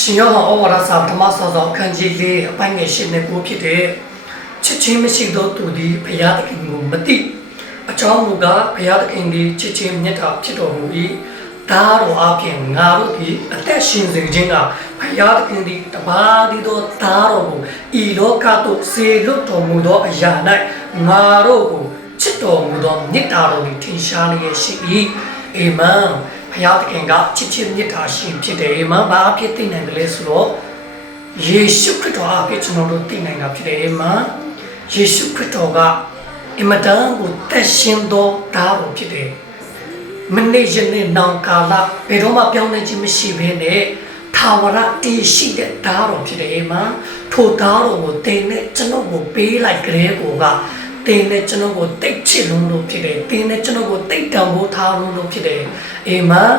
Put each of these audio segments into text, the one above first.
ရှင်ရောဩဝါဒစာပထမဆောစောအခန်းကြီး၄အပိုင်းငယ်၈နဲ့9ဖြစ်တဲ့ချစ်ချင်းမရှိသောသူသည်ဘုရားသခင်ကိုမသိအကြောင်းမူကားဘုရားသခင်သည်ချစ်ချင်းမြတ်တာဖြစ်တော်မူ၏ဒါတော်အပြင်ငါတို့သည်အသက်ရှင်စေခြင်းကဘုရားသခင်သည်တပါးသည်သောသားတော်ကိုဤလောကသို့ဆေလွတ်တော်မူသောအရာ၌ငါတို့ကိုချစ်တော်မူသောမြတ်တာတော်သည်ထင်ရှားလျက်ရှိ၏အာမင်ဘုရားသခင်ကချစ်ချင်းမြတ်တာရှင်ဖြစ်တယ်အာမင်ဘာအဖြစ်သိနိုင်တယ်လဲဆိုတော့ယေရှုခရစ်တော်အဖြစ်ကျွန်တော်တို့သိနိုင်တာဖြစ်တယ်အာမင်ယေရှုခရစ်တော်ကအင်မတန်ကိုသက်ရှင်သောသားတော်ဖြစ်တယ်မနေ့ယနေ့နောင်ကာလဘယ်တော့မှပြောင်းလဲခြင်းမရှိဘဲနဲ့ထာဝရတည်ရှိတဲ့သားတော်ဖြစ်တယ်အာမင်ထိုသားတော်ကိုသင်နဲ့ကျွန်တော်ကိုပေးလိုက်ကြတဲ့ကိုကသင်နဲ့ကျွန်တော်ကိုတိတ်ချစ်လုံးလို့ဖြစ်တယ်သင်နဲ့ကျွန်တော်ကိုတိတ်တံမိုးထားလုံးလို့ဖြစ်တယ်အာမင်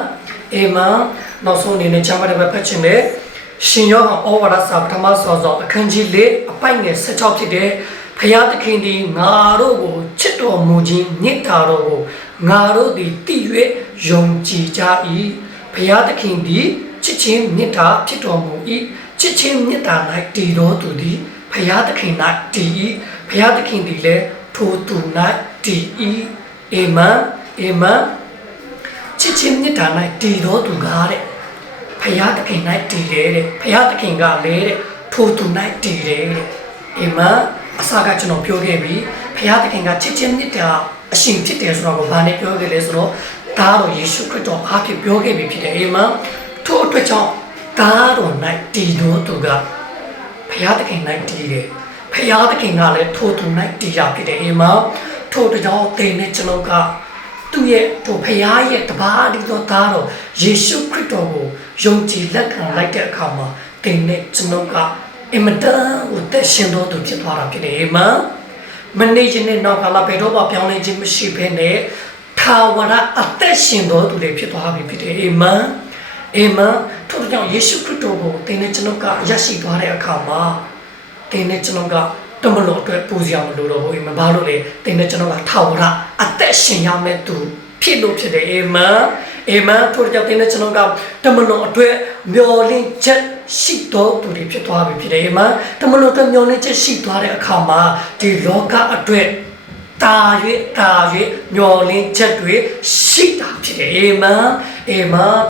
အာမင်နောက်ဆုံးအနေနဲ့ချမ်းသာတဲ့ဘက်ဖတ်ခြင်းနဲ့ရှင်ယောဟန်ဩဝါဒစာပထမဆောစောအခန်းကြီး၄အပိုက်ငယ်16ဖြစ်တဲ့ဘုရားသခင်သည်ငါတို့ကိုချစ်တော်မူခြင်းမြတ်တာတော်ကိုငါတို့သည်တည်၍ယုံကြည်ကြ၏ဘုရားသခင်သည်ချစ်ခြင်းမြတ်တာဖြစ်တော်မူ၏ချစ်ခြင်းမြတ်တာ၌တည်တော်သူသည်ဘုရားသခင်၌တည်၏ဘုရားသခင်သည်လည်းထိုသူ၌တည်၏အာမင်အာမင်ချစ်ခြင်းမြတ်တာ၌တည်တော်သူကားတဲ့ဘုရားသခင်၌တည်တယ်တဲ့ဘုရားသခင်ကလည်းတဲ့ထိုသူ၌တည်တယ်တဲ့အာမင်အစကကျွန်တော်ပြောခဲ့ပြီဘုရားသခင်ကချစ်ချင်းမြတ်တာအရှင်ဖြစ်တယ်ဆိုတော့ဘာနဲ့ပြောခဲ့လဲဆိုတော့ဒါတော်ယေရှုခရစ်တော်အားဖြင့်ပြောခဲ့ပြီဖြစ်တယ်အာမင်ထို့အတွက်ကြောင့်ဒါတော်၌တည်တော်သူကဘုရားသခင်၌တည်တယ်ဘုရားသခင်ကလည်းထိုသူ၌တည်ရဖြစ်တယ်အာမင်ထို့အတွက်ကြောင့်သင်နဲ့ကျွန်တော်ကသူ့ရဲ့ထိုဘုရားရဲ့တပါးတည်းသောသားတော်ယေရှုခရစ်တော်ကိုယုံကြည်လက်ခံလိုက်တဲ့အခါမှာသင်နဲ့ကျွန်တော်ကအင်မတန်ကိုသက်ရှင်တော်သူဖြစ်သွားတာဖြစ်တယ်အာမင်မနေ့ကနေ့နောက်ကာလဘယ်တော့မှပြောင်းလဲခြင်းမရှိဘဲနဲ့ထာဝရအသက်ရှင်တော်သူတွေဖြစ်သွားပြီဖြစ်တယ်အာမင်အာမင်ထို့ကြောင့်ယေရှုခရစ်တော်ကိုသင်နဲ့ကျွန်တော်ကရရှိသွားတဲ့အခါမှာသင်နဲ့ကျွန်တော်ကတမလို့အတွက်ပူဇော်မလို့တော့ဘူးအာမင်ဘာလို့လဲသင်နဲ့ကျွန်တော်ကထာဝရအသက်ရှင်ရမယ့်သူဖြစ်လို့ဖြစ်တယ်အာမင်အာမင်ထို့ကြောင့်သင်နဲ့ကျွန်တော်ကတမလို့အတွက်မျော်လင့်ချက်ရှိတော်သူတွေဖြစ်သွားပြီဖြစ်တယ်အာမင်တမလို့အတွက်မျော်လင့်ချက်ရှိသွားတဲ့အခါမှာဒီလောကအတွက်တာ၍မျော်လင့်ချက်တွေရှိတာဖြစ်တယ်အာမင်အာမင်